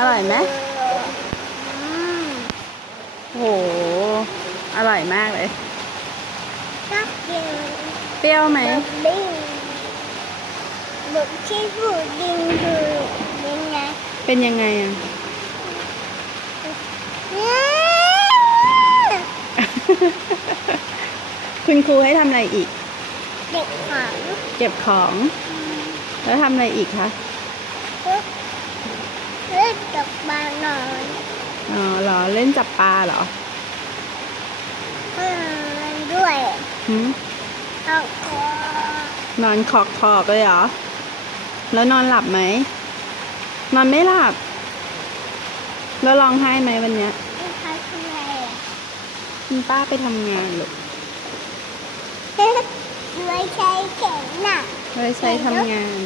อร่อยไหมอืมโห อร่อยมากเลย น่ากินเปรี้ยวไหมแบบบิ้งแบบที่ผู้ดินดูยังไงเป็นยังไงอะอืมคุณครูให้ทำอะไรอีกเด็กขังเก็บของ แล้วทำอะไรอีกคะ เล่นกับบ้านนอนอ๋อเหรอเล่นจับปลาเหรอเออด้วยหืมเอาคอนอนขอกขอกเลยเหรอ แล้วนอนหลับไหม นอนไม่หลับ แล้วร้องไห้ไหมวันเนี้ยไม่ใช่ทำไมอะคุณป้าไปทำงานหรอกไม่ใช่เข็มน่ะไม่ได้ใช้ทำงาน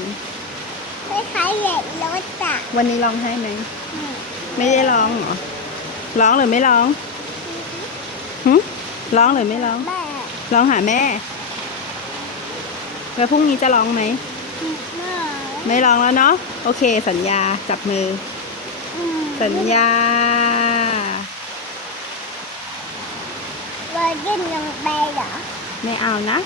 ไม่ใช่เหล็กรถอะวันนี้ร้องไห้ไหมอืมไม่ได้ร้องเหรอ ร้องหรือไม่ร้องหึร้องหรือไม่ร้อง แม่ร้องหาแม่ แล้วพรุ่งนี้จะร้องไหม แม่ไม่ร้องแล้วเนาะ โอเค สัญญา จับมือ อืมสัญญาว่ายื่นลงไปเหรอไม่เอานะ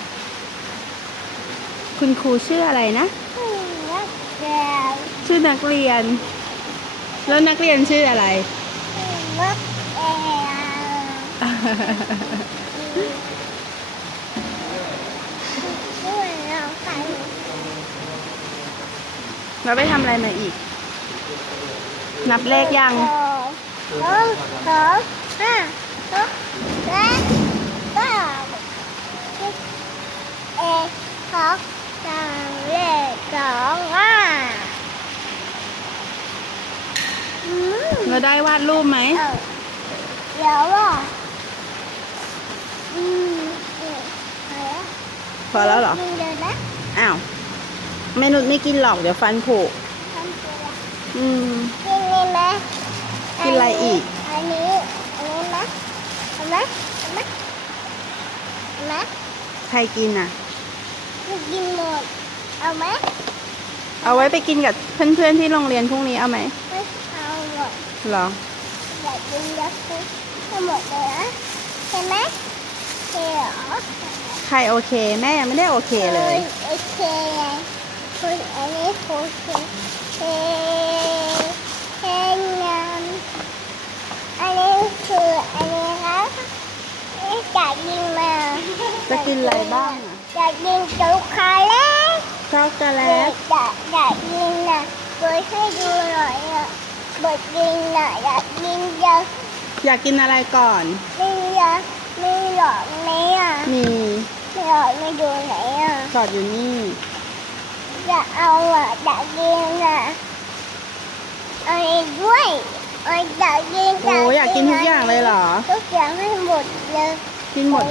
คุณครูชื่ออะไรนะ อืมแล้วเดี๋ยว ชื่อนักเรียน แล้วนักเรียนชื่ออะไรอืมแล้วเดี๋ยวด้วยเราไปเราไปทำอะไรมาอีก นับเลขยังสองสองห้าหกเจ็ดเก้าสิบเอ็ดสองสามเลขสองห้าอืม เราได้วาดรูปไหมเออเดี๋ยวอะอืมเออเอาละพอแล้วเหรอกินเลยนะอ้าวเมนุษไม่กินหรอกเดี๋ยวฟันผุทำตัวละอืม กินเลยไหมกินอะไรอีก อันนี้ อันนี้ไหมเอาไหมเอาไหมเอาไหมใครกินอะไม่กินหมด เอาไหมเอาไว้ไปกินกับเพื่อนๆที่โรงเรียนพรุ่งนี้เอาไหมไม่เอา หรอกเหรออยากกินยักษ์คุกให้หมดเลยนะใช่ไหมโอเคเหรอใครโอเคแม่ยังไม่ได้โอเคเลยโอเคไงคุณอันนี้โอเคเฮ้เฮ้งามอันนี้คืออันนี้ครับนี่อยากกินมาจะกินอะไรบ้างอะอยากกินจุกคาเล่ช็อกโกแลอยาตกอยากอยากกินน่ะเปิดให้ดูหน่อยอะ เปิดกินน่ะอยากกินเยอะอยากกินอะไรก่อนไม่เยอะไม่หลอกไหมอะมีไม่หลอกไม่ดูไหนอะสอดอยู่นี่จะเอาอะอยากกินอะเอาอีกด้วยเอาอยากกินโอ้อยากกินทุกอย่างเลยเหรอ ทุกอย่างให้หมดเลยกินหมด